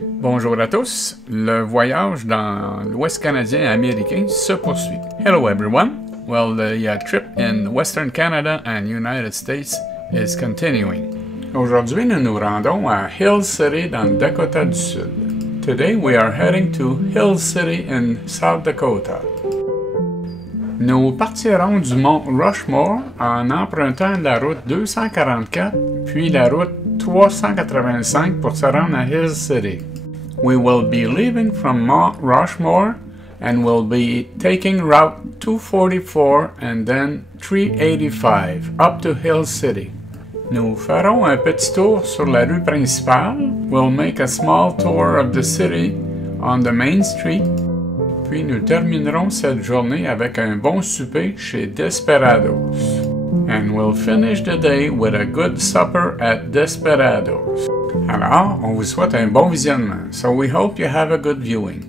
Bonjour à tous, le voyage dans l'Ouest canadien et américain se poursuit. Hello everyone, well the trip in Western Canada and United States is continuing. Aujourd'hui nous nous rendons à Hill City dans le Dakota du Sud. Today we are heading to Hill City in South Dakota. Nous partirons du mont Rushmore en empruntant la route 244 puis la route 385 pour se rendre à Hill City. We will be leaving from Mount Rushmore and will be taking Route 244 and then 385 up to Hill City. Nous ferons un petit tour sur la rue principale. We'll make a small tour of the city on the main street. Puis nous terminerons cette journée avec un bon souper chez Desperados. And we'll finish the day with a good supper at Desperados. Alors, on vous souhaite un bon visionnement. So we hope you have a good viewing.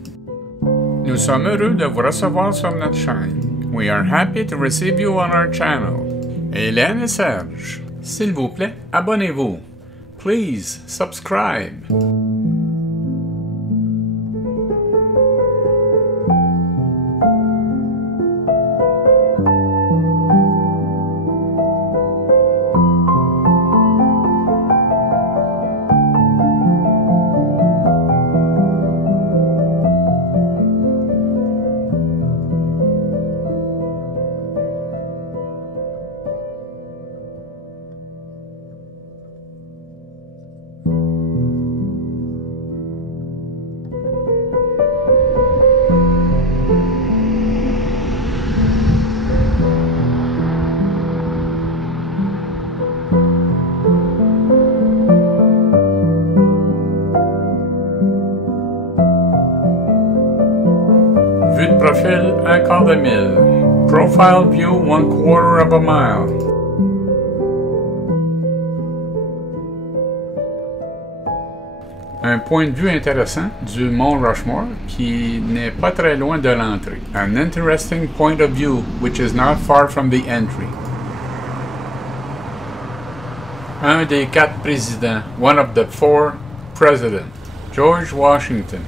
Nous sommes heureux de vous recevoir sur notre chaîne. We are happy to receive you on our channel. Hélène et Serge, s'il vous plaît, abonnez-vous. Please subscribe. Vue de profil, 1/4 de mille. Profile view, 1/4 of a mile. Un point de vue intéressant du mont Rushmore qui n'est pas très loin de l'entrée. An interesting point of view which is not far from the entry. Un des 4 présidents, one of the 4 presidents, George Washington.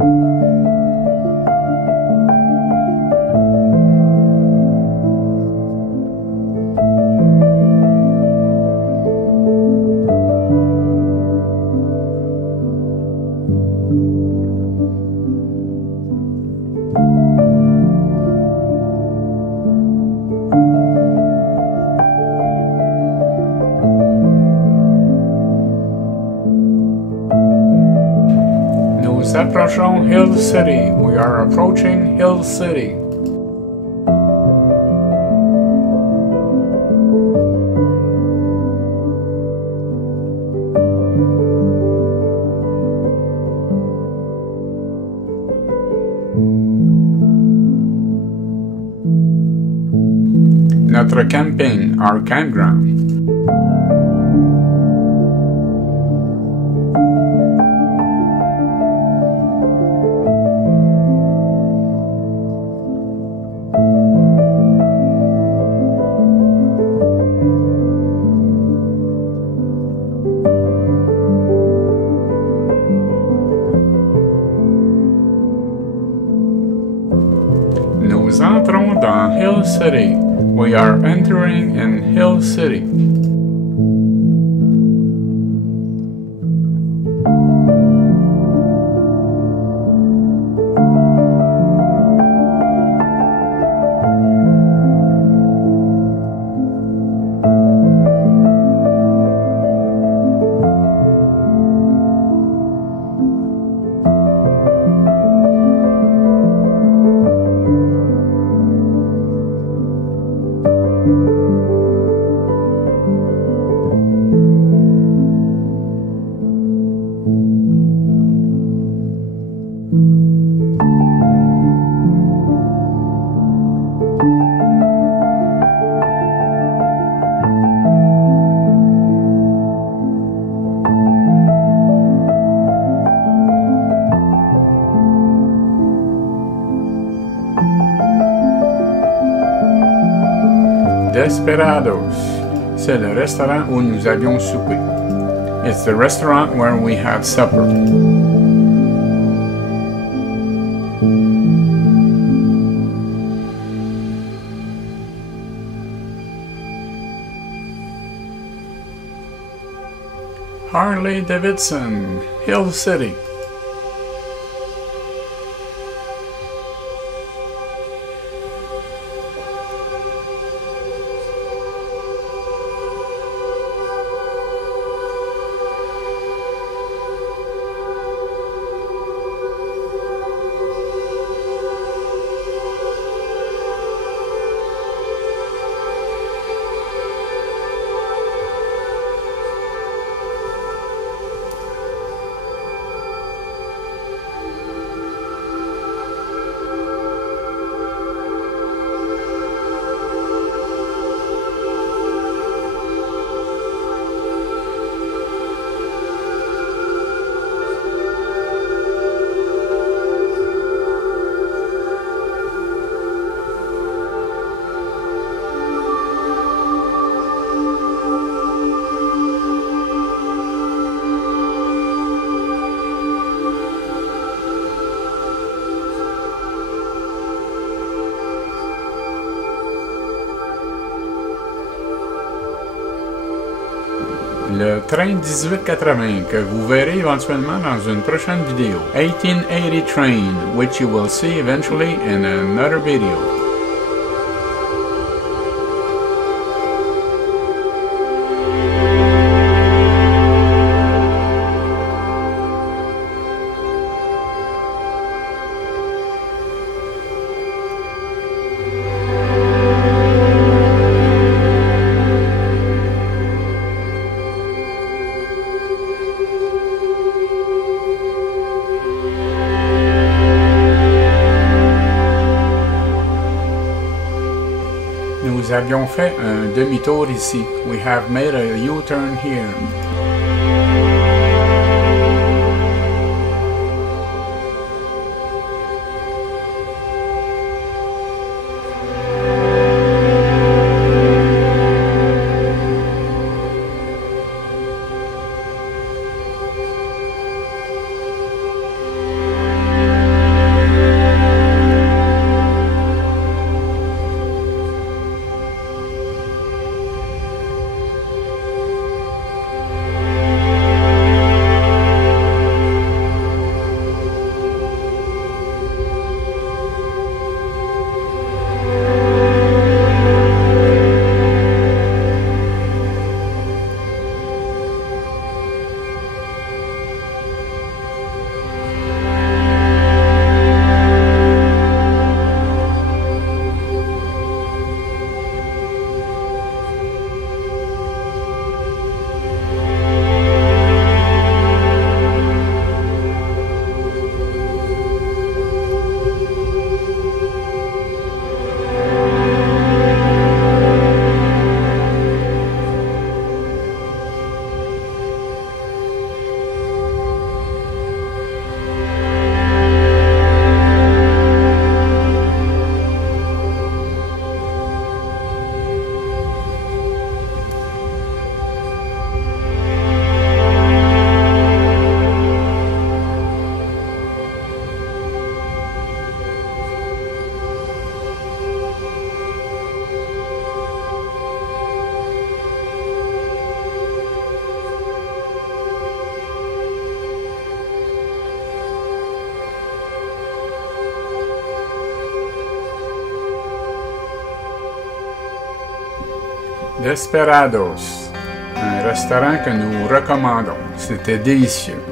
Nous approchons Hill City. We are approaching Hill City. Notre camping, our campground. Nous entrons dans Hill City. We are entering in Hill City. Desperados, c'est le restaurant où nous avions soupé. It's the restaurant where we had supper. Harley Davidson, Hill City. Le train 1880 que vous verrez éventuellement dans une prochaine vidéo. 1880 train, which you will see eventually in another video. Nous avions fait un demi-tour ici. We have made a U-turn here. Desperados, un restaurant que nous recommandons. C'était délicieux.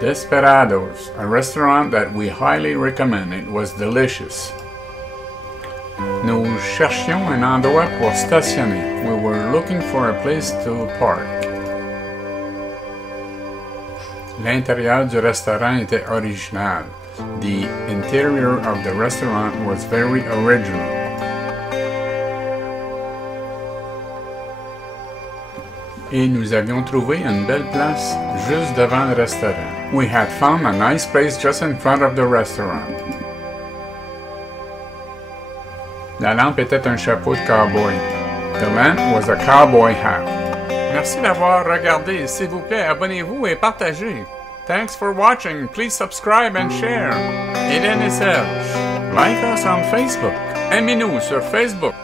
Desperados, a restaurant that we highly recommend. It was delicious. Nous cherchions un endroit pour stationner. We were looking for a place to park. L'intérieur du restaurant était original. The interior of the restaurant was very original. Et nous avions trouvé une belle place juste devant le restaurant. We had found a nice place just in front of the restaurant. La lampe était un chapeau de cowboy. The lamp was a cowboy hat. Merci d'avoir regardé. S'il vous plaît, abonnez-vous et partagez. Thanks for watching. Please subscribe and share. Hélène et Serge. Like us on Facebook. Aimez-nous sur Facebook.